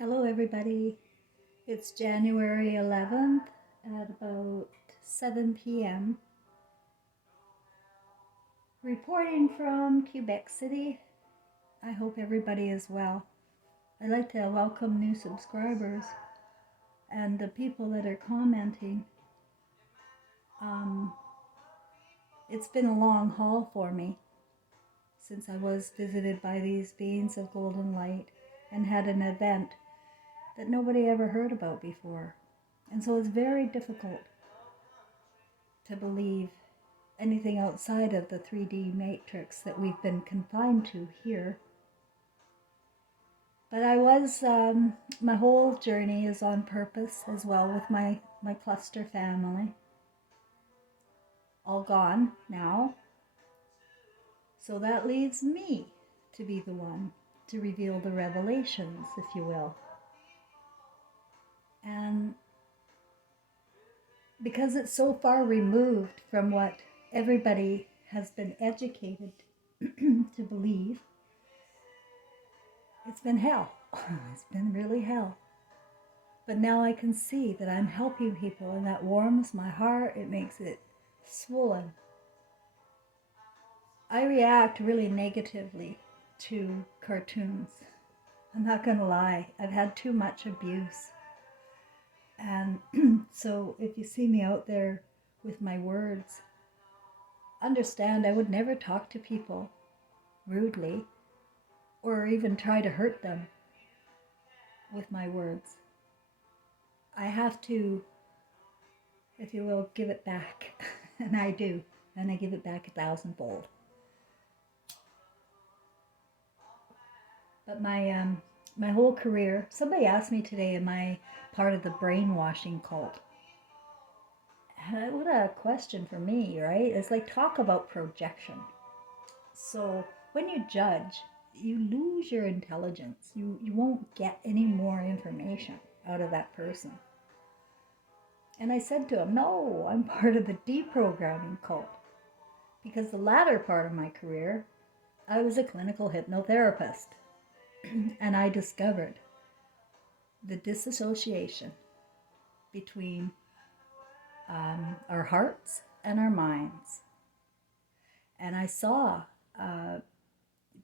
Hello, everybody. It's January 11th at about 7 p.m. Reporting from Quebec City. I hope everybody is well. I'd like to welcome new subscribers and the people that are commenting. Um, it's been a long haul for me since I was visited by these beings of golden light and had an event that nobody ever heard about before. And so it's very difficult to believe anything outside of the 3D matrix that we've been confined to here. But my whole journey is on purpose as well with my cluster family. All gone now. So that leaves me to be the one to reveal the revelations, if you will. And because it's so far removed from what everybody has been educated to believe, it's been hell. It's been really hell. But now I can see that I'm helping people, and that warms my heart. It makes it swollen. I react really negatively to cartoons. I'm not going to lie. I've had too much abuse. And so if you see me out there with my words, understand I would never talk to people rudely or even try to hurt them with my words. I have to, if you will, give it back. And I do. And I give it back 1,000-fold. But my whole career, somebody asked me today, am I part of the brainwashing cult? What a question for me, right? It's like, talk about projection. So when you judge, you lose your intelligence. You won't get any more information out of that person. And I said to him, no, I'm part of the deprogramming cult. Because the latter part of my career, I was a clinical hypnotherapist. And I discovered the disassociation between our hearts and our minds. And I saw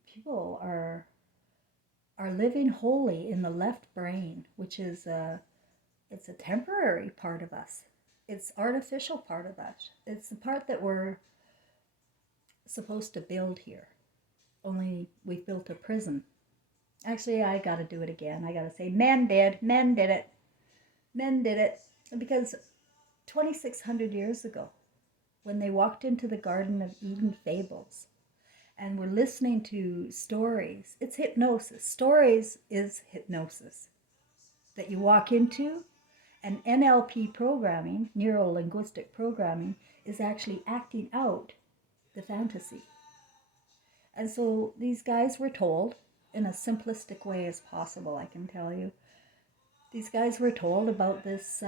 people are living wholly in the left brain, which is it's a temporary part of us. It's artificial part of us. It's the part that we're supposed to build here. Only we've built a prison. Actually, I got to do it again. I got to say, men did it. Men did it. Because 2,600 years ago, when they walked into the Garden of Eden fables and were listening to stories, it's hypnosis. Stories is hypnosis that you walk into, and NLP programming, neuro-linguistic programming, is actually acting out the fantasy. And so these guys were told, in a simplistic way as possible, I can tell you, these guys were told about this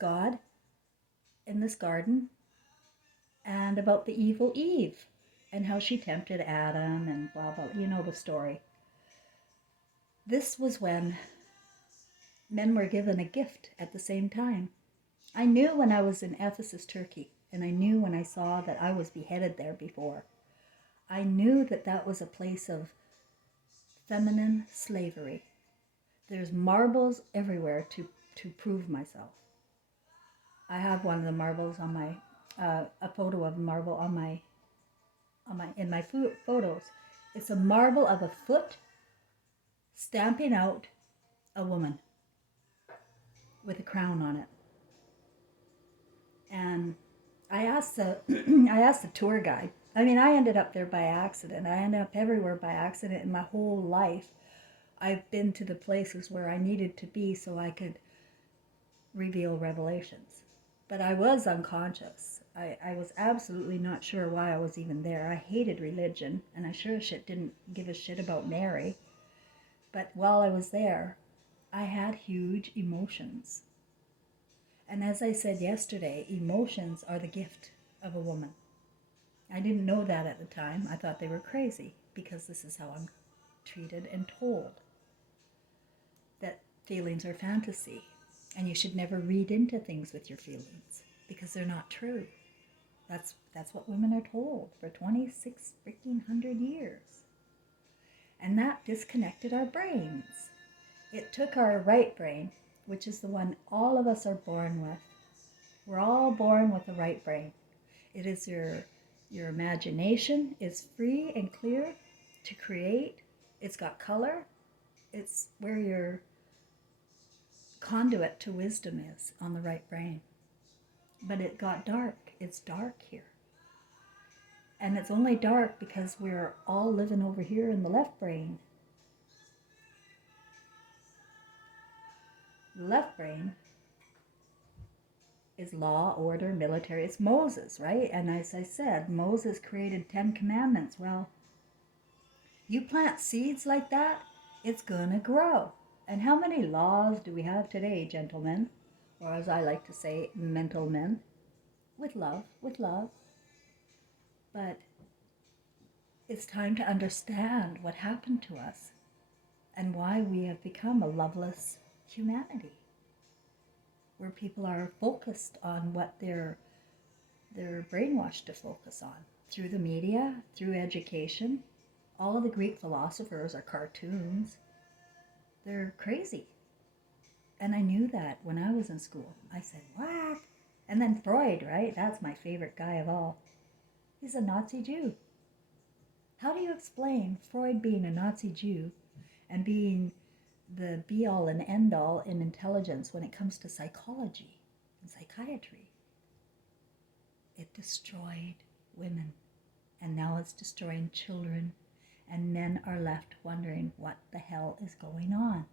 God in this garden, and about the evil Eve and how she tempted Adam and blah blah. You know the story. This was when men were given a gift at the same time. I knew when I was in Ephesus, Turkey, and I knew when I saw that I was beheaded there before. I knew that that was a place of feminine slavery. There's marbles everywhere to prove myself. I have one of the marbles on my, a photo of a marble on my in my photos. It's a marble of a foot stamping out a woman with a crown on it. And I asked the I asked the tour guide. I mean, I ended up there by accident. I ended up everywhere by accident in my whole life. I've been to the places where I needed to be so I could reveal revelations. But I was unconscious. I was absolutely not sure why I was even there. I hated religion, and I sure as shit didn't give a shit about Mary. But while I was there, I had huge emotions. And as I said yesterday, emotions are the gift of a woman. I didn't know that at the time. I thought they were crazy, because this is how I'm treated and told. That Feelings are fantasy, and you should never read into things with your feelings because they're not true. That's what women are told for 26 freaking hundred years. And that disconnected our brains. It took our right brain, which is the one all of us are born with. We're all born with the right brain. It is your imagination is free and clear to create. It's got color. It's where your conduit to wisdom is, on the right brain. But it got dark. It's dark here. And it's only dark because we're all living over here in the left brain. The left brain is law, order, military. It's Moses, right? And as I said, Moses created 10 commandments. Well, you plant seeds like that, it's gonna grow. And how many laws do we have today, gentlemen? Or as I like to say, mental men? With love, with love. But it's time to understand what happened to us and why we have become a loveless humanity, where people are focused on what they're brainwashed to focus on through the media, through education. All of the Greek philosophers are cartoons. They're crazy. And I knew that when I was in school. I said, what? And then Freud, right? That's my favorite guy of all. He's a Nazi Jew. How do you explain Freud being a Nazi Jew and being the be-all and end-all in intelligence when it comes to psychology and psychiatry? It destroyed women, and now it's destroying children, and men are left wondering what the hell is going on.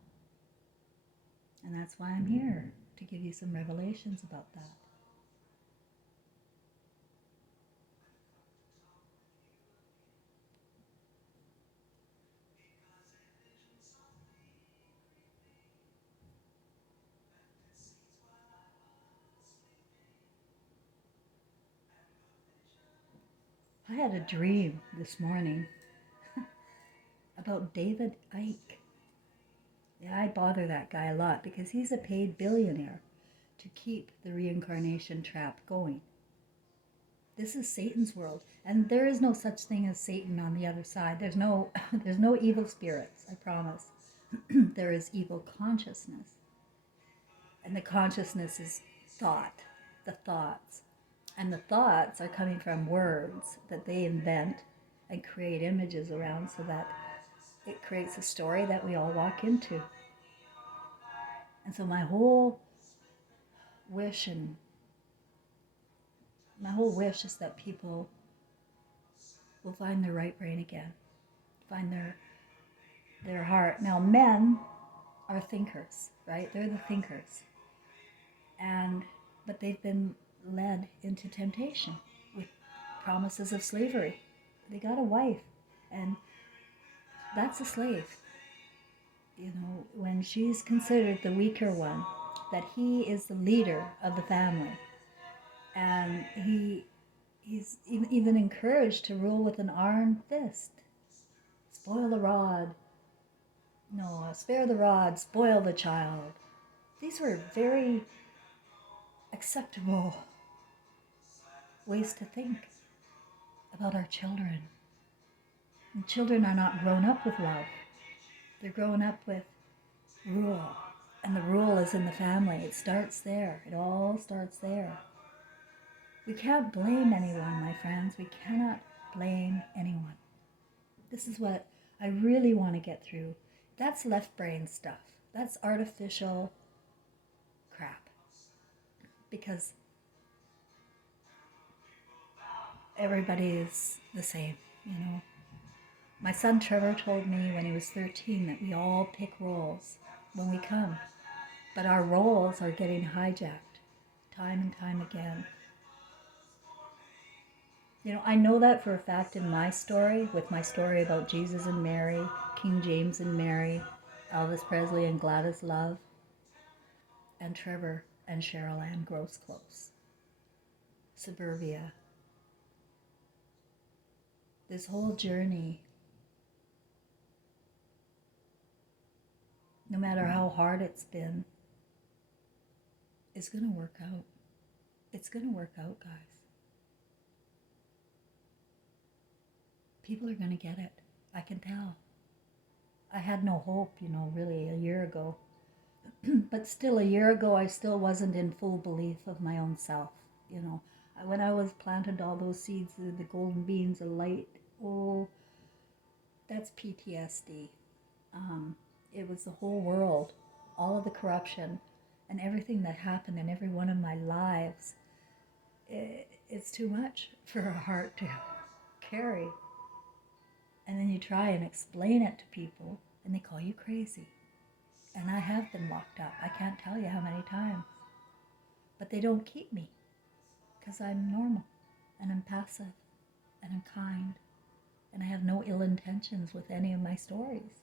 And that's why I'm here, to give you some revelations about that. I had a dream this morning about David Icke. Yeah, I bother that guy a lot because he's a paid billionaire to keep the reincarnation trap going. This is Satan's world, and there is no such thing as Satan on the other side. There's no evil spirits, I promise. There is evil consciousness. And the consciousness is thought, the thoughts. And the thoughts are coming from words that they invent and create images around so that it creates a story that we all walk into. And so my whole wish is that people will find their right brain again, find their heart. Now, men are thinkers, right? They're the thinkers. But they've been led into temptation with promises of slavery. They got a wife, and that's a slave. You know, when she's considered the weaker one, that he is the leader of the family. And he's even encouraged to rule with an iron fist. Spoil the rod. No, spare the rod, spoil the child. These were very acceptable ways to think about our children. And children are not grown up with love. They're grown up with rule. And the rule is in the family. It starts there. It all starts there. We can't blame anyone, my friends. We cannot blame anyone. This is what I really want to get through. That's left brain stuff. That's artificial crap. Because everybody is the same, you know. My son Trevor told me when he was 13 that we all pick roles when we come. But our roles are getting hijacked time and time again. You know, I know that for a fact in my story, with my story about Jesus and Mary, King James and Mary, Elvis Presley and Gladys Love, and Trevor and Cheryl Ann Gross Close, Suburbia. This whole journey. no matter how hard it's been, is going to work out. It's going to work out, guys. People are going to get it. I can tell. I had no hope, really a year ago. But still, a year ago, I still wasn't in full belief of my own self. When I was planted all those seeds, the golden beans of light, oh, that's PTSD. It was the whole world, all of the corruption, and everything that happened in every one of my lives. It's too much for a heart to carry. And then you try and explain it to people, and they call you crazy. And I have been locked up. I can't tell you how many times. But they don't keep me, because I'm normal, and I'm passive, and I'm kind, and I have no ill intentions with any of my stories.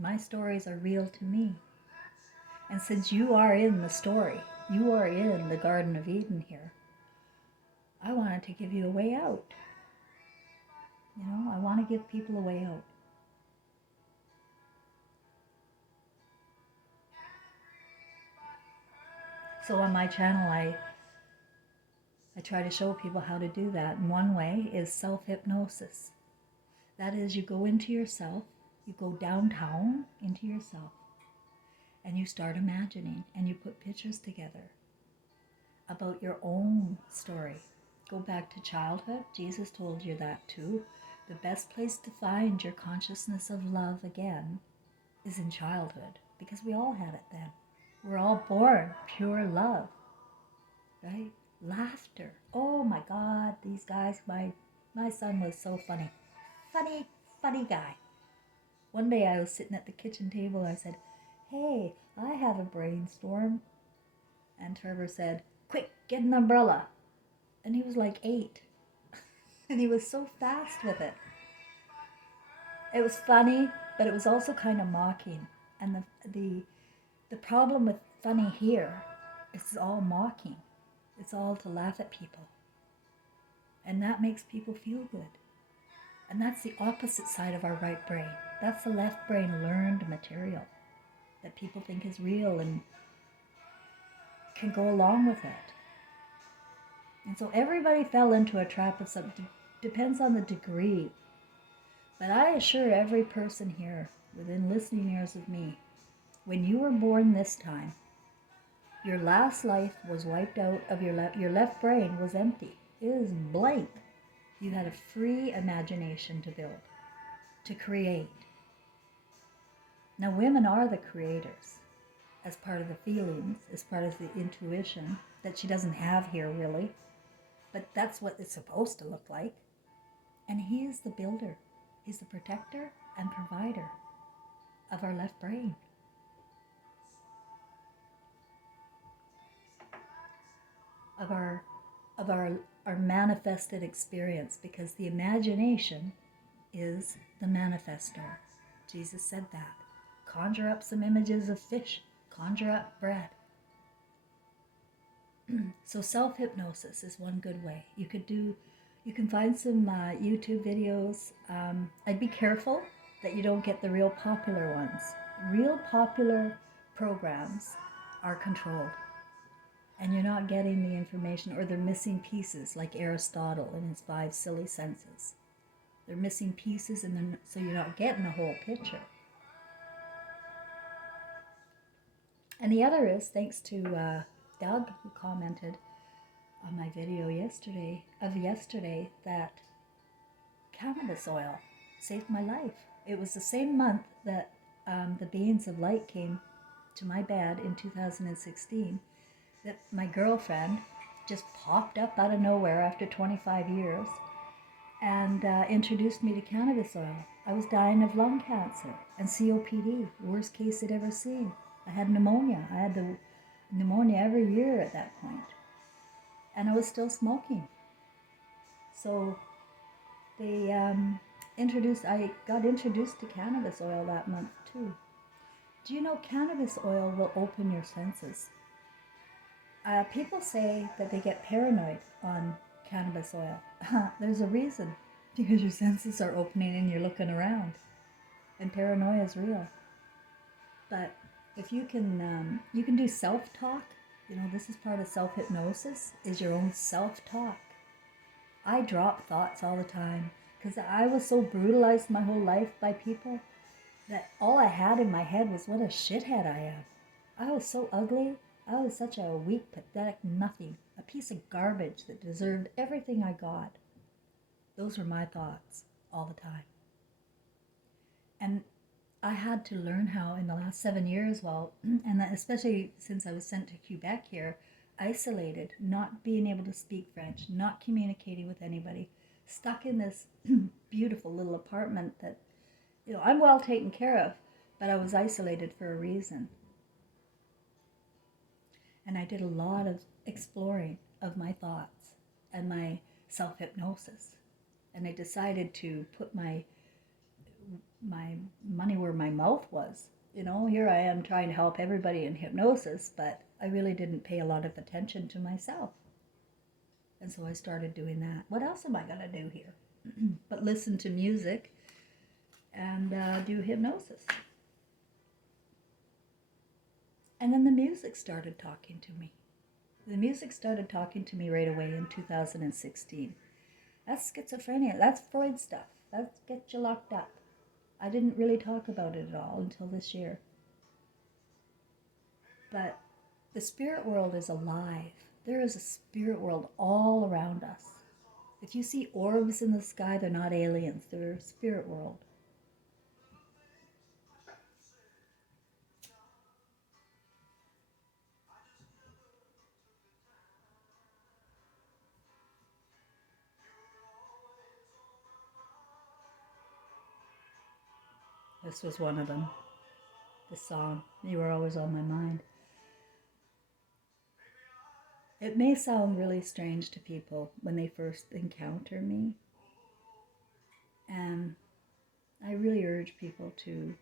My stories are real to me. And since you are in the story, you are in the Garden of Eden here, I wanted to give you a way out. I want to give people a way out. So on my channel, I try to show people how to do that. And one way is self-hypnosis. That is, you go into yourself, you go downtown into yourself, and you start imagining, and you put pictures together about your own story. Go back to childhood. Jesus told you that too. The best place to find your consciousness of love again is in childhood, because we all had it then. We're all born pure love, right? Laughter. Oh my God, these guys, my son was so funny. Funny guy. One day I was sitting at the kitchen table, I said, "Hey, I have a brainstorm." And Trevor said, "Quick, get an umbrella." And he was like 8. And he was so fast with it. It was funny, but it was also kind of mocking. And the problem with funny here is it's all mocking. It's all to laugh at people. And that makes people feel good. And that's the opposite side of our right brain. That's the left brain learned material that people think is real and can go along with it. And so everybody fell into a trap of something. Depends on the degree. But I assure every person here within listening ears of me, when you were born this time, your last life was wiped out of your left brain was empty. It is blank. You had a free imagination to build, to create. Now women are the creators, as part of the feelings, as part of the intuition that she doesn't have here really, but that's what it's supposed to look like. And he is the builder. He's the protector and provider of our left brain. Of our manifested experience, because the imagination is the manifestor. Jesus said that. Conjure up some images of fish, conjure up bread. So self-hypnosis is one good way. You can find some YouTube videos. I'd be careful that you don't get the real popular ones. Real popular programs are controlled. And you're not getting the information, or they're missing pieces, like Aristotle and his 5 silly senses. They're missing pieces, and so you're not getting the whole picture. And the other is, thanks to Doug, who commented on my video yesterday, that cannabis oil saved my life. It was the same month that the beings of light came to my bed in 2016, that my girlfriend just popped up out of nowhere after 25 years and introduced me to cannabis oil. I was dying of lung cancer and COPD, worst case I'd ever seen. I had pneumonia. I had the pneumonia every year at that point. And I was still smoking. So they I got introduced to cannabis oil that month too. Do you know cannabis oil will open your senses? People say that they get paranoid on cannabis oil. There's a reason. Because your senses are opening and you're looking around. And paranoia is real. But if you can do self-talk. You know, this is part of self-hypnosis, is your own self-talk. I drop thoughts all the time because I was so brutalized my whole life by people that all I had in my head was what a shithead I am. I was so ugly. I was such a weak, pathetic nothing, a piece of garbage that deserved everything I got. Those were my thoughts all the time. And I had to learn how in the last 7 years, well, and especially since I was sent to Quebec here, isolated, not being able to speak French, not communicating with anybody, stuck in this beautiful little apartment that, you know, I'm well taken care of, but I was isolated for a reason. And I did a lot of exploring of my thoughts and my self-hypnosis. And I decided to put my money where my mouth was. You know, here I am trying to help everybody in hypnosis, but I really didn't pay a lot of attention to myself. And so I started doing that. What else am I going to do here? But listen to music and do hypnosis. And then the music started talking to me. The music started talking to me right away in 2016. That's schizophrenia. That's Freud stuff. That gets you locked up. I didn't really talk about it at all until this year. But the spirit world is alive. There is a spirit world all around us. If you see orbs in the sky, they're not aliens. They're a spirit world. This was one of them. This song, You Were Always on My Mind. It may sound really strange to people when they first encounter me. And I really urge people to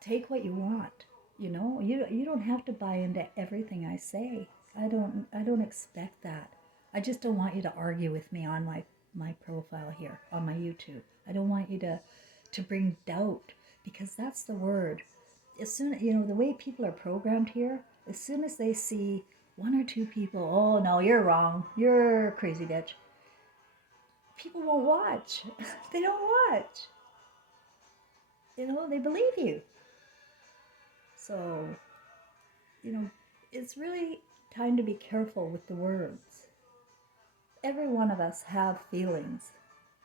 take what you want. You know, you don't have to buy into everything I say. I don't expect that. I just don't want you to argue with me on my profile here on my YouTube. I don't want you to bring doubt, because that's the word. As soon, you know, the way people are programmed here, as soon as they see one or two people, oh no, you're wrong, you're a crazy bitch, people won't watch. They don't watch. You know, they believe you. So, you know, it's really time to be careful with the words. Every one of us have feelings,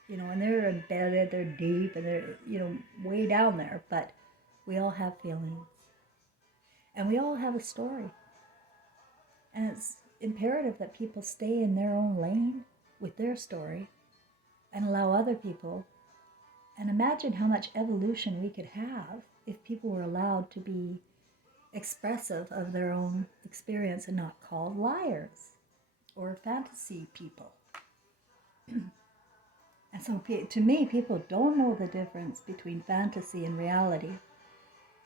you know, and they're embedded, they're deep, and they're, you know, way down there, but we all have feelings. And we all have a story. And it's imperative that people stay in their own lane with their story and allow other people. And imagine how much evolution we could have if people were allowed to be expressive of their own experience and not called liars or fantasy people. And so to me, people don't know the difference between fantasy and reality,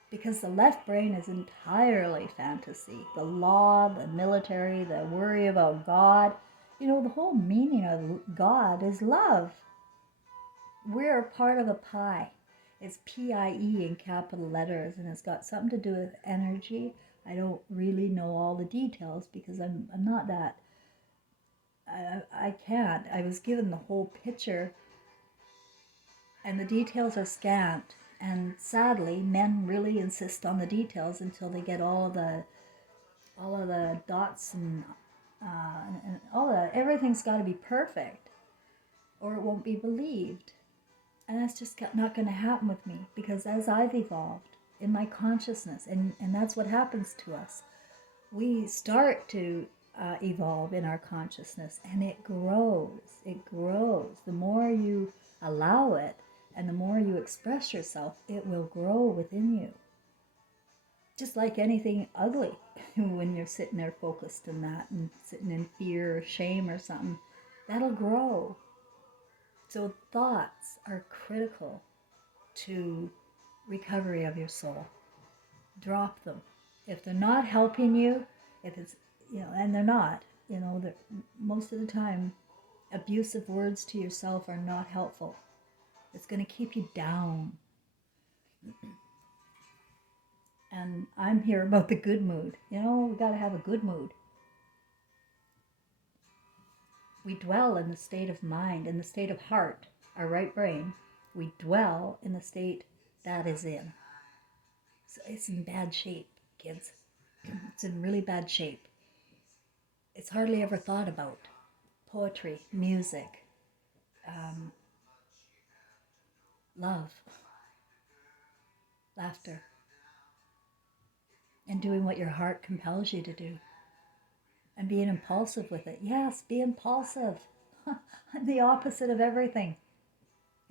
because the left brain is entirely fantasy. The law, the military, the worry about God. You know, the whole meaning of God is love. We're part of a pie. It's P-I-E in capital letters, and it's got something to do with energy. I don't really know all the details because I'm not that. I can't. I was given the whole picture, and the details are scant. And sadly, men really insist on the details until they get all of the dots and all that. Everything's got to be perfect, or it won't be believed. And that's just not going to happen with me, because as I've evolved in my consciousness, and that's what happens to us, we start to evolve in our consciousness, and it grows. It grows. The more you allow it, and the more you express yourself, it will grow within you. Just like anything ugly, when you're sitting there focused in that and sitting in fear or shame or something, that'll grow. So thoughts are critical to recovery of your soul. Drop them. If they're not helping you, if it's, you know, and they're not, you know, most of the time, abusive words to yourself are not helpful. It's going to keep you down. And I'm here about the good mood. You know, we got to have a good mood. We dwell in the state of mind, in the state of heart, our right brain. We dwell in the state that is in. So it's in bad shape, kids. It's in really bad shape. It's hardly ever thought about. Poetry, music, um, love, laughter, and doing what your heart compels you to do. And being impulsive with it. Yes, be impulsive. I'm the opposite of everything.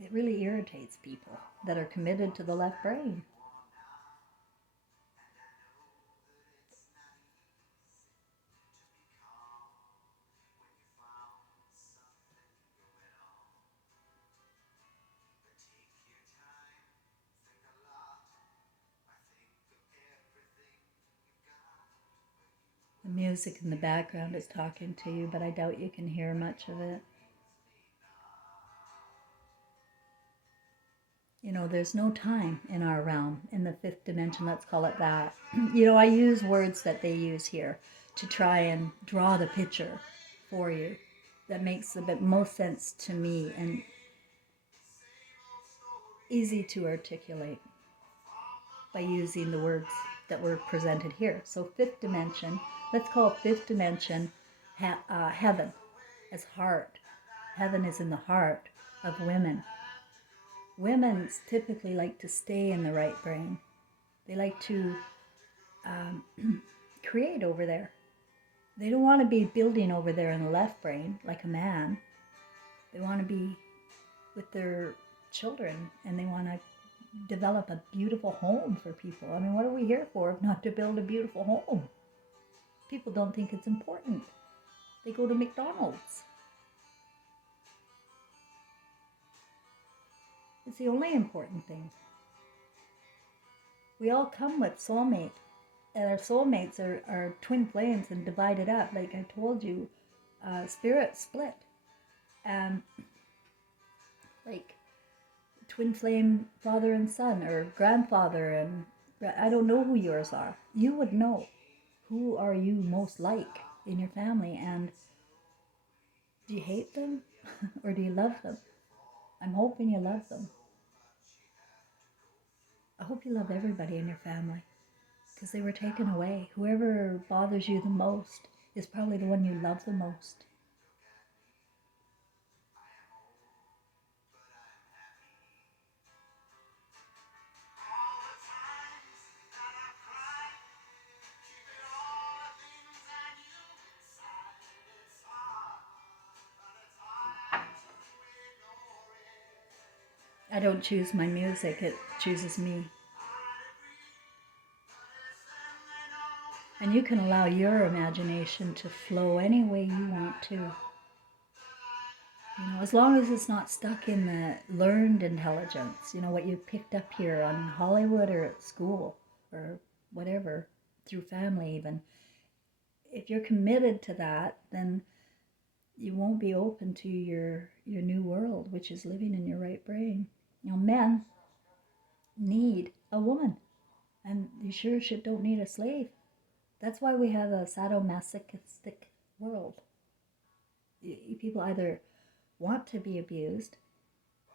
It really irritates people that are committed to the left brain. The music in the background is talking to you, but I doubt you can hear much of it. You know, there's no time in our realm, in the fifth dimension, let's call it that. You know, I use words that they use here to try and draw the picture for you that makes the most sense to me and easy to articulate by using the words that were presented here. So fifth dimension, let's call fifth dimension heaven as heart. Heaven is in the heart of women. Women typically like to stay in the right brain. They like to create over there. They don't want to be building over there in the left brain like a man. They want to be with their children and they want to develop a beautiful home for people. I mean, what are we here for if not to build a beautiful home? People don't think it's important. They go to McDonald's. It's the only important thing. We all come with soulmate. And our soulmates are twin flames and divided up. Like I told you, spirit split. And like twin flame father and son or grandfather and I don't know who yours are. You would know who are you most like in your family, and do you hate them or do you love them? I'm hoping you love them. I hope you love everybody in your family because they were taken away. Whoever bothers you the most is probably the one you love the most. I don't choose my music, it chooses me. And you can allow your imagination to flow any way you want to. You know, as long as it's not stuck in the learned intelligence, you know, what you picked up here on Hollywood or at school or whatever, through family even. If you're committed to that, then you won't be open to your new world, which is living in your right brain. You know, men need a woman, and you sure shit don't need a slave. That's why we have a sadomasochistic world. People either want to be abused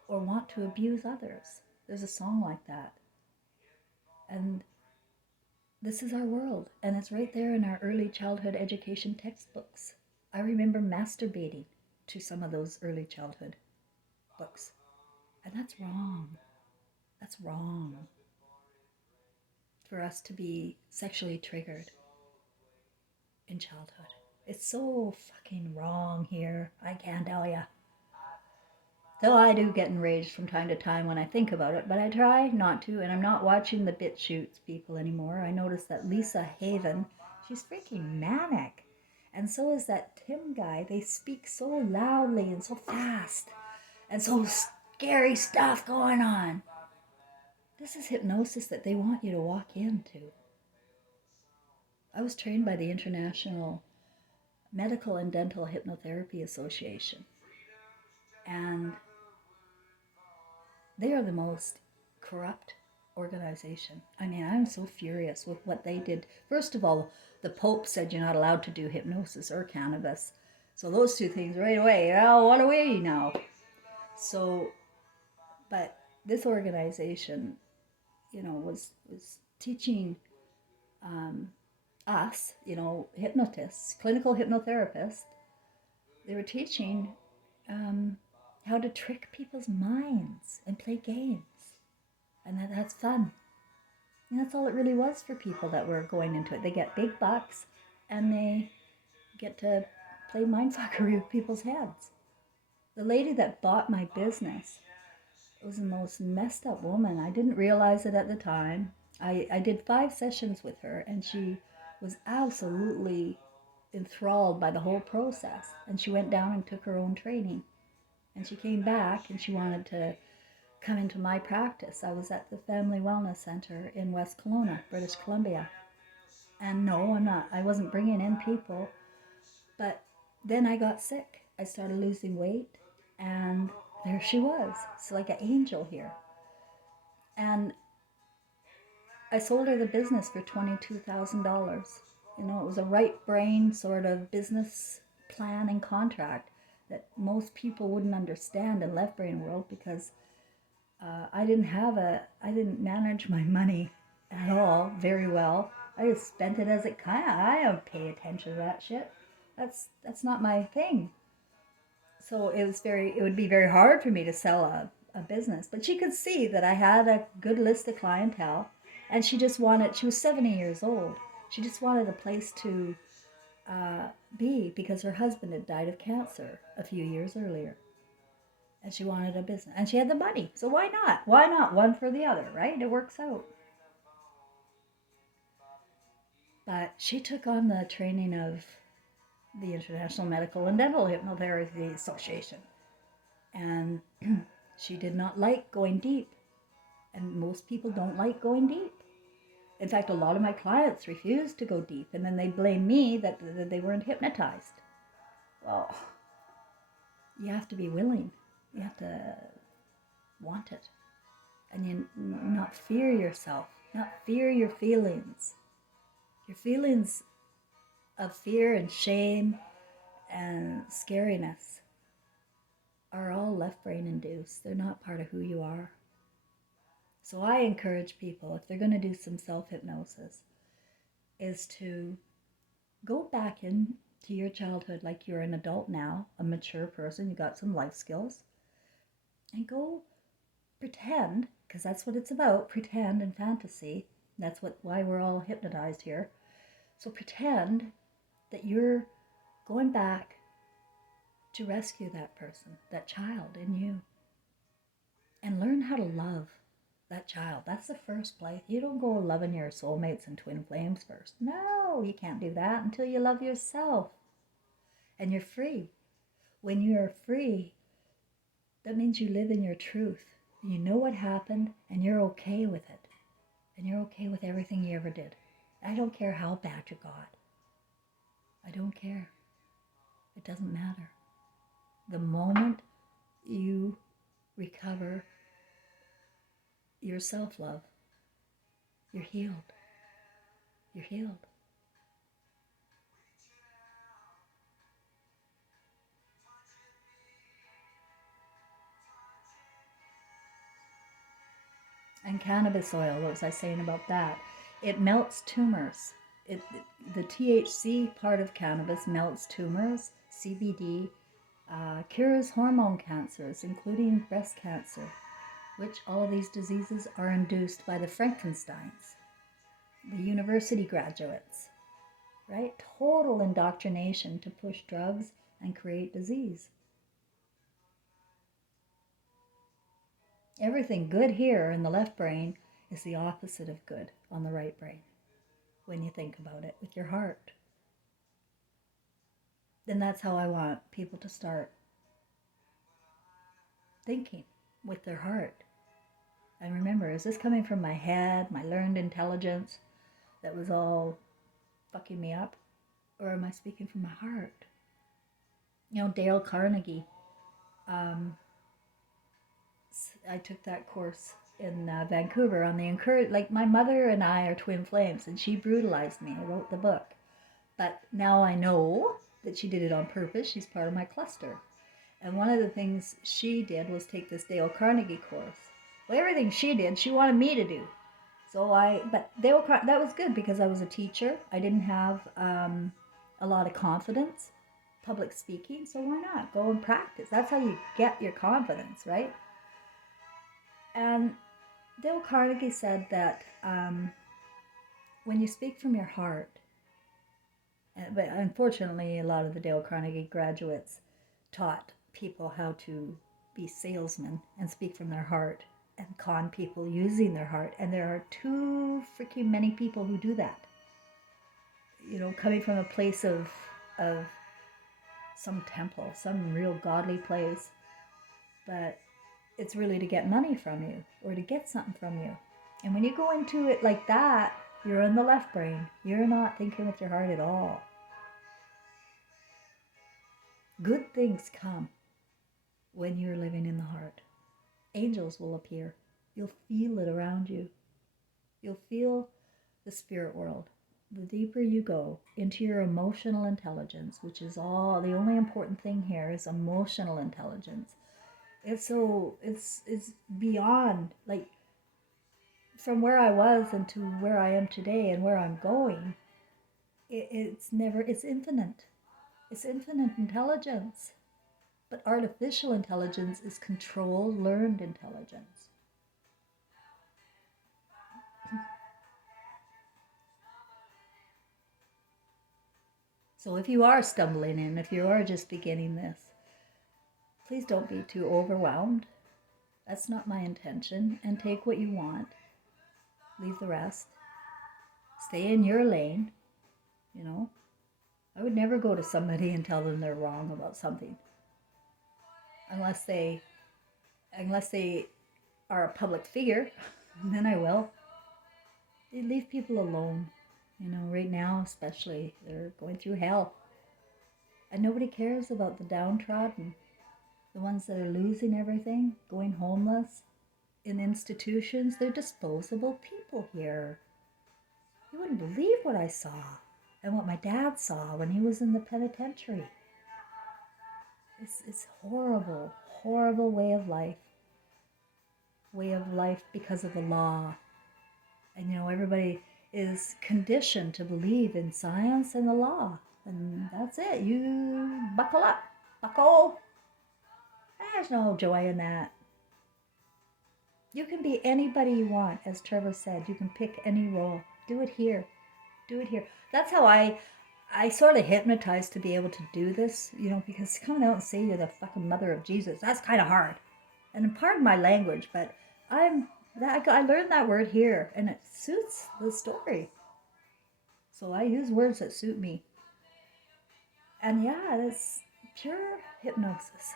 or want to abuse others. There's a song like that. And this is our world, and it's right there in our early childhood education textbooks. I remember masturbating to some of those early childhood books. And that's wrong. That's wrong for us to be sexually triggered in childhood. It's so fucking wrong here. I can't tell ya. Though I do get enraged from time to time when I think about it, but I try not to, and I'm not watching the BitChutes people anymore. I noticed that Lisa Haven, she's freaking manic. And so is that Tim guy. They speak so loudly and so fast and so scary stuff going on. This is hypnosis that they want you to walk into. I was trained by the International Medical and Dental Hypnotherapy Association. And they are the most corrupt organization. I mean, I'm so furious with what they did. First of all, the Pope said you're not allowed to do hypnosis or cannabis. So those two things right away, oh, what away now. So, but this organization, was teaching us, hypnotists, clinical hypnotherapists. They were teaching how to trick people's minds and play games, and that's fun. And that's all it really was for people that were going into it. They get big bucks, and they get to play mind fuckery with people's heads. The lady that bought my business was the most messed up woman. I didn't realize it at the time. I did 5 sessions with her, and she was absolutely enthralled by the whole process. And she went down and took her own training. And she came back and she wanted to come into my practice. I was at the Family Wellness Center in West Kelowna, British Columbia. And no, I wasn't bringing in people. But then I got sick. I started losing weight, and there she was. It's like an angel here. And I sold her the business for $22,000. It was a right brain sort of business plan and contract that most people wouldn't understand in left brain world, because I didn't manage my money at all very well. I just spent it as it kind of, I don't pay attention to that shit. That's not my thing. So it would be very hard for me to sell a business. But she could see that I had a good list of clientele, and she was 70 years old. She just wanted a place to be, because her husband had died of cancer a few years earlier. And she wanted a business, and she had the money. So why not? Why not one for the other, right? It works out. But she took on the training of the International Medical and Dental Hypnotherapy Association. And she did not like going deep. And most people don't like going deep. In fact, a lot of my clients refuse to go deep, and then they blame me that they weren't hypnotized. Well, you have to be willing. You have to want it. And you not fear yourself, not fear your feelings. Your feelings of fear and shame and scariness are all left brain induced. They're not part of who you are. So I encourage people, if they're going to do some self-hypnosis, is to go back into your childhood like you're an adult now, a mature person, you got some life skills, and go pretend, because that's what it's about, pretend and fantasy. That's why we're all hypnotized here. So pretend that you're going back to rescue that person, that child in you, and learn how to love that child. That's the first place. You don't go loving your soulmates and twin flames first. No, you can't do that until you love yourself. And you're free. When you're free, that means you live in your truth. You know what happened, and you're okay with it. And you're okay with everything you ever did. I don't care how bad you got. I don't care. It doesn't matter. The moment you recover your self-love, you're healed. You're healed. And cannabis oil, what was I saying about that? It melts tumors. The THC part of cannabis melts tumors. CBD cures hormone cancers, including breast cancer, which all of these diseases are induced by the Frankensteins, the university graduates, right? Total indoctrination to push drugs and create disease. Everything good here in the left brain is the opposite of good on the right brain, when you think about it with your heart. Then that's how I want people to start thinking, with their heart. And remember, is this coming from my head, my learned intelligence that was all fucking me up? Or am I speaking from my heart? Dale Carnegie, I took that course in Vancouver on the like my mother and I are twin flames, and she brutalized me. I wrote the book, but now I know that she did it on purpose. She's part of my cluster. And one of the things she did was take this Dale Carnegie course. Well, everything she did, she wanted me to do. But that was good because I was a teacher. I didn't have a lot of confidence, public speaking. So why not go and practice? That's how you get your confidence, right? And Dale Carnegie said that when you speak from your heart, but unfortunately, a lot of the Dale Carnegie graduates taught people how to be salesmen and speak from their heart and con people using their heart. And there are too freaking many people who do that. You know, coming from a place of some temple, some real godly place, but it's really to get money from you or to get something from you. And when you go into it like that, you're in the left brain. You're not thinking with your heart at all. Good things come when you're living in the heart. Angels will appear. You'll feel it around you. You'll feel the spirit world. The deeper you go into your emotional intelligence, which is all the only important thing here is emotional intelligence. It's beyond, like, from where I was and to where I am today and where I'm going. It's infinite. It's infinite intelligence. But artificial intelligence is controlled, learned intelligence. So if you are stumbling in, if you are just beginning this, please don't be too overwhelmed. That's not my intention. And take what you want. Leave the rest. Stay in your lane, you know. I would never go to somebody and tell them they're wrong about something. Unless they are a public figure, then I will. They leave people alone. You know, right now especially, they're going through hell. And nobody cares about the downtrodden, the ones that are losing everything, going homeless, in institutions. They're disposable people here. You wouldn't believe what I saw and what my dad saw when he was in the penitentiary. It's horrible, horrible way of life. Way of life because of the law. And you know, everybody is conditioned to believe in science and the law. And that's it. You buckle up. Buckle. There's no joy in that. You can be anybody you want, as Trevor said. You can pick any role. Do it here. Do it here. That's how I sort of hypnotized to be able to do this, you know, because coming out and say you're the fucking mother of Jesus, that's kind of hard. And pardon my language, but I learned that word here, and it suits the story. So I use words that suit me. And yeah, it's pure hypnosis.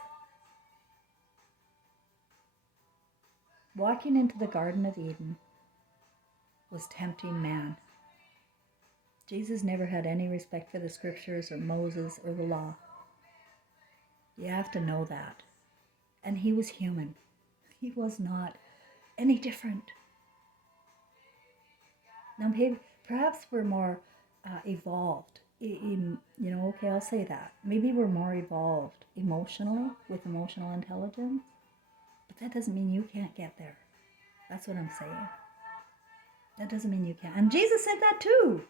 Walking into the Garden of Eden was tempting man. Jesus never had any respect for the scriptures or Moses or the law. You have to know that. And he was human. He was not any different. Now, perhaps we're more evolved. You know, okay, I'll say that. Maybe we're more evolved emotionally, with emotional intelligence. But that doesn't mean you can't get there. That's what I'm saying. That doesn't mean you can't. And Jesus said that too.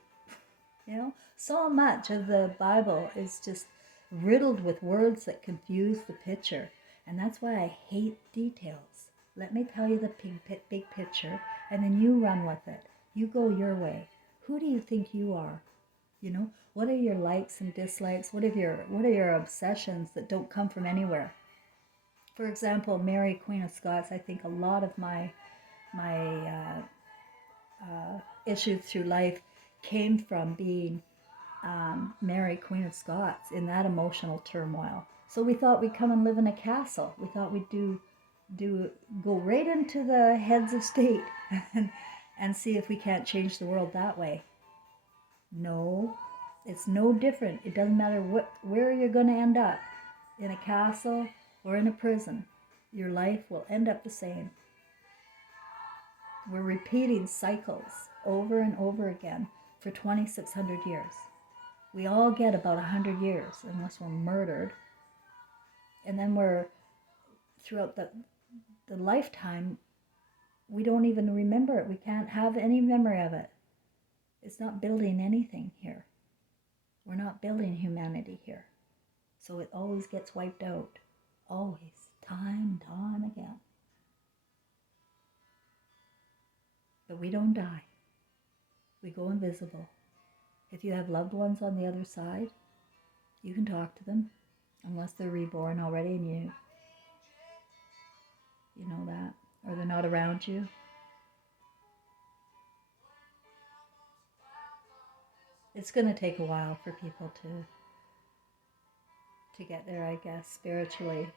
You know, so much of the Bible is just riddled with words that confuse the picture. And that's why I hate details. Let me tell you the big picture, and then you run with it. You go your way. Who do you think you are? You know, what are your likes and dislikes? What are your obsessions that don't come from anywhere? For example, Mary, Queen of Scots, I think a lot of my issues through life came from being Mary, Queen of Scots, in that emotional turmoil. So we thought we'd come and live in a castle. We thought we'd go right into the heads of state and see if we can't change the world that way. No, it's no different. It doesn't matter where you're going to end up, in a castle or in a prison. Your life will end up the same. We're repeating cycles over and over again for 2,600 years. We all get about 100 years unless we're murdered. And then throughout the lifetime, we don't even remember it. We can't have any memory of it. It's not building anything here. We're not building humanity here. So it always gets wiped out. Always. Time and time again. But we don't die. We go invisible. If you have loved ones on the other side, you can talk to them, unless they're reborn already and you know that, or they're not around you. It's going to take a while for people to get there, I guess, spiritually.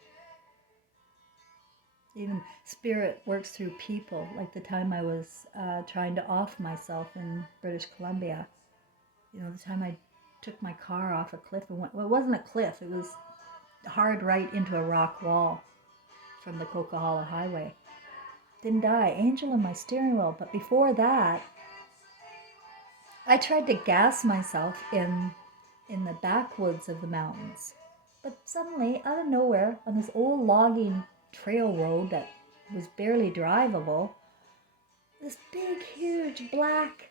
Even spirit works through people. Like the time I was trying to off myself in British Columbia. You know, the time I took my car off a cliff and went, well, it wasn't a cliff. It was hard right into a rock wall from the Coquihalla Highway. Didn't die. Angel in my steering wheel. But before that, I tried to gas myself in the backwoods of the mountains. But suddenly, out of nowhere, on this old logging trail road that was barely drivable, this big, huge black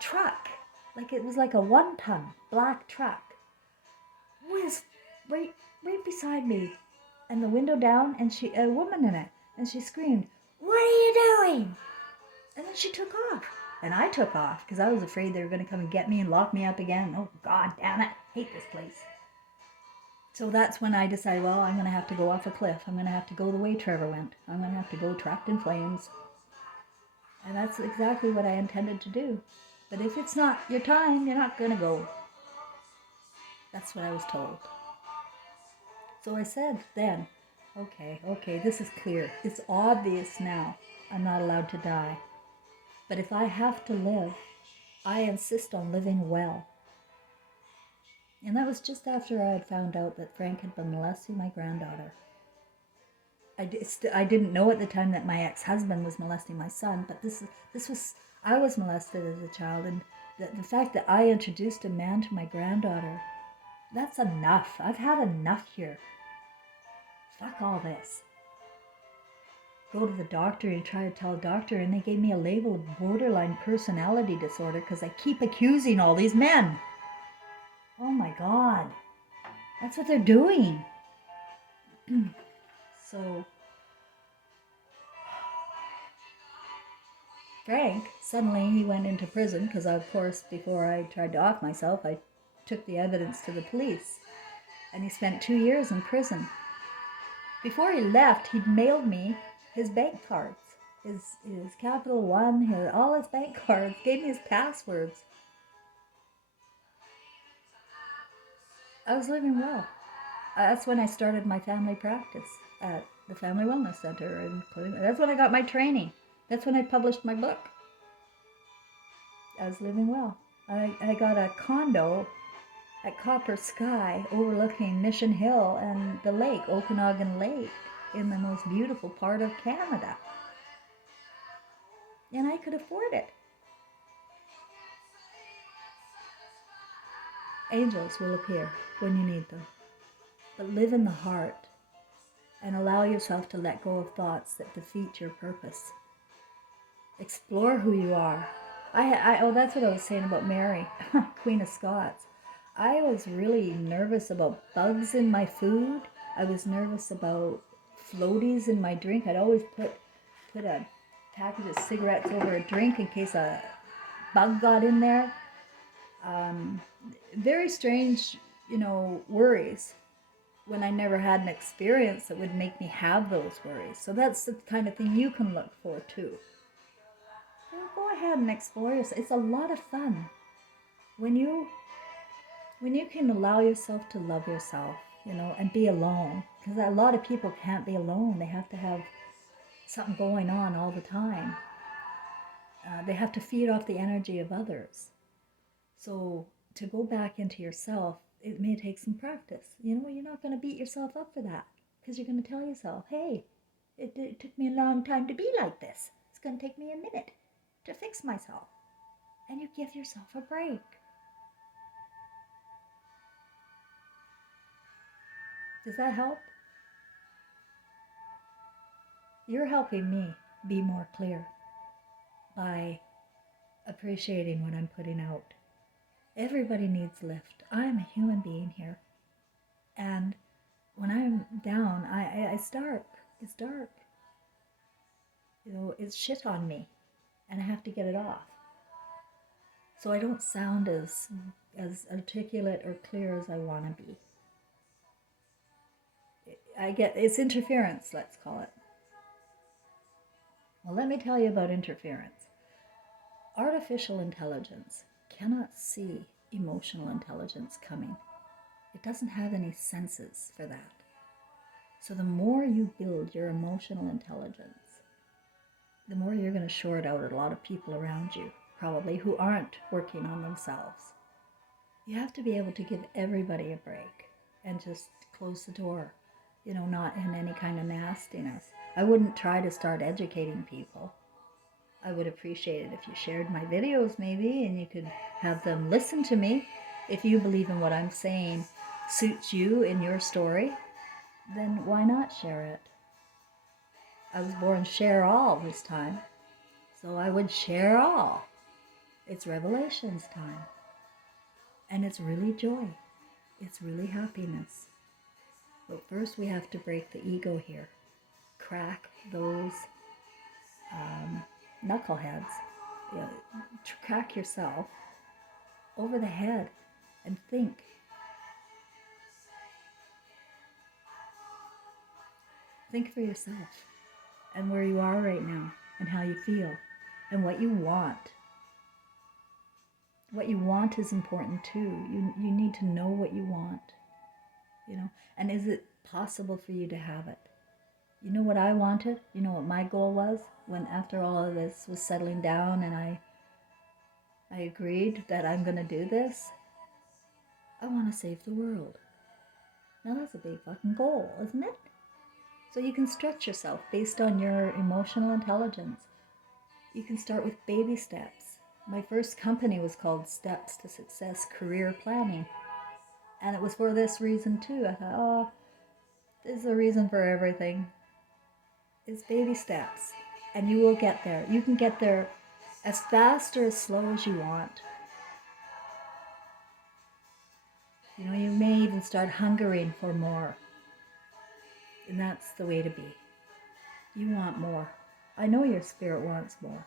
truck, like it was like a 1-ton black truck, whizzed right beside me, and the window down, and a woman in it, and she screamed, "What are you doing?" And then she took off. And I took off because I was afraid they were going to come and get me and lock me up again. Oh, God damn it. I hate this place. So that's when I decided, well, I'm going to have to go off a cliff. I'm going to have to go the way Trevor went. I'm going to have to go trapped in flames. And that's exactly what I intended to do. But if it's not your time, you're not going to go. That's what I was told. So I said then, okay, this is clear. It's obvious now. I'm not allowed to die. But if I have to live, I insist on living well. And that was just after I had found out that Frank had been molesting my granddaughter. I didn't know at the time that my ex-husband was molesting my son, but I was molested as a child, and the fact that I introduced a man to my granddaughter, that's enough. I've had enough here. Fuck all this. Go to the doctor and try to tell a doctor, and they gave me a label of borderline personality disorder because I keep accusing all these men. Oh my God. That's what they're doing. So Frank, suddenly he went into prison because, of course, before I tried to off myself, I took the evidence to the police. And he spent 2 years in prison. Before he left, he'd mailed me his bank cards, his Capital One, all his bank cards, gave me his passwords. I was living well. That's when I started my family practice at the Family Wellness Center, and that's when I got my training. That's when I published my book. I was living well. I got a condo at Copper Sky overlooking Mission Hill and the lake, Okanagan Lake, in the most beautiful part of Canada. And I could afford it. Angels will appear when you need them. But live in the heart and allow yourself to let go of thoughts that defeat your purpose. Explore who you are. That's what I was saying about Mary, Queen of Scots. I was really nervous about bugs in my food. I was nervous about floaties in my drink. I'd always put a package of cigarettes over a drink in case a bug got in there. Very strange, worries when I never had an experience that would make me have those worries. So that's the kind of thing you can look for too. Go ahead and explore yourself. It's a lot of fun when you can allow yourself to love yourself, and be alone. Because a lot of people can't be alone. They have to have something going on all the time. They have to feed off the energy of others. So to go back into yourself, it may take some practice. You're not going to beat yourself up for that, because you're going to tell yourself, hey, it took me a long time to be like this. It's going to take me a minute to fix myself. And you give yourself a break. Does that help? You're helping me be more clear by appreciating what I'm putting out. Everybody needs lift. I'm a human being here. And when I'm down, it's dark. It's dark. It's shit on me. And I have to get it off. So I don't sound as articulate or clear as I want to be. It's interference, let's call it. Well, let me tell you about interference. Artificial intelligence cannot see emotional intelligence coming. It doesn't have any senses for that. So the more you build your emotional intelligence, the more you're going to short out a lot of people around you, probably, who aren't working on themselves. You have to be able to give everybody a break and just close the door, not in any kind of nastiness. I wouldn't try to start educating people. I would appreciate it if you shared my videos maybe, and you could have them listen to me. If you believe in what I'm saying suits you in your story, then why not share it? I was born share all this time, so I would share all. It's revelations time. And it's really joy. It's really happiness. But first we have to break the ego here. Crack those knuckleheads. Crack yourself over the head and think. Think for yourself and where you are right now and how you feel and what you want. What you want is important too. You need to know what you want, and is it possible for you to have it? You know what I wanted? You know what my goal was when after all of this was settling down and I agreed that I'm going to do this? I want to save the world. Now that's a big fucking goal, isn't it? So you can stretch yourself based on your emotional intelligence. You can start with baby steps. My first company was called Steps to Success Career Planning. And it was for this reason too. I thought, there's a reason for everything. It's baby steps. And you will get there. You can get there as fast or as slow as you want. You may even start hungering for more. And that's the way to be. You want more. I know your spirit wants more.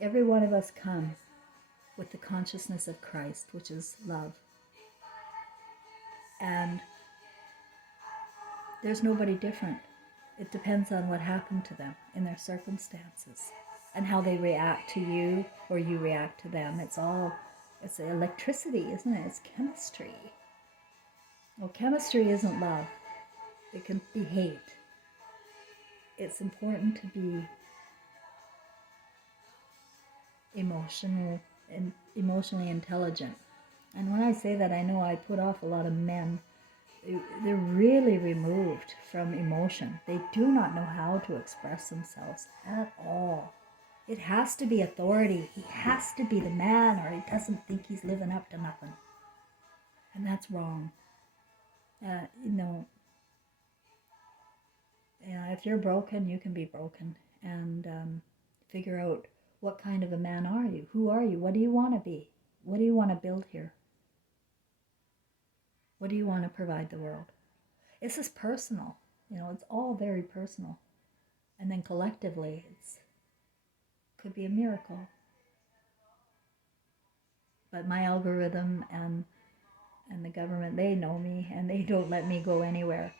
Every one of us come with the consciousness of Christ, which is love. And there's nobody different. It depends on what happened to them in their circumstances and how they react to you or you react to them. It's electricity, isn't it? It's chemistry. Well, chemistry isn't love. It can be hate. It's important to be emotionally intelligent. And when I say that, I know I put off a lot of men. They're really removed from emotion. They do not know how to express themselves at all. It has to be authority. He has to be the man, or he doesn't think he's living up to nothing. And that's wrong. If you're broken, you can be broken. And figure out, what kind of a man are you? Who are you? What do you want to be? What do you want to build here? What do you want to provide the world? This is personal. It's all very personal. And then collectively, could be a miracle. But my algorithm and the government, they know me and they don't let me go anywhere.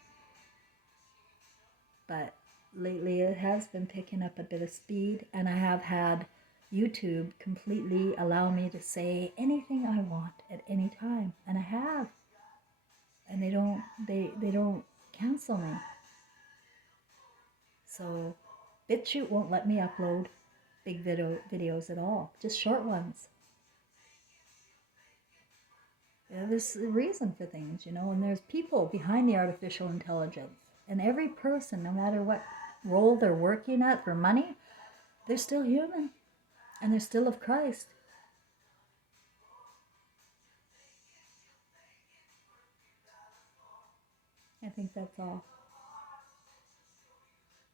But lately it has been picking up a bit of speed, and I have had YouTube completely allow me to say anything I want at any time, and I have. And they don't cancel me. So BitChute won't let me upload big videos at all, just short ones. There's a reason for things, and there's people behind the artificial intelligence. And every person, no matter what role they're working at for money, they're still human and they're still of Christ. I think that's all.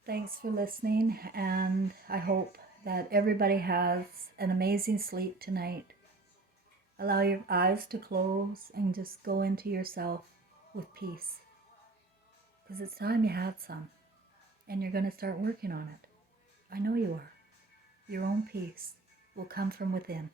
Thanks for listening, and I hope that everybody has an amazing sleep tonight. Allow your eyes to close and just go into yourself with peace. Because it's time you had some, and you're going to start working on it. I know you are. Your own peace will come from within.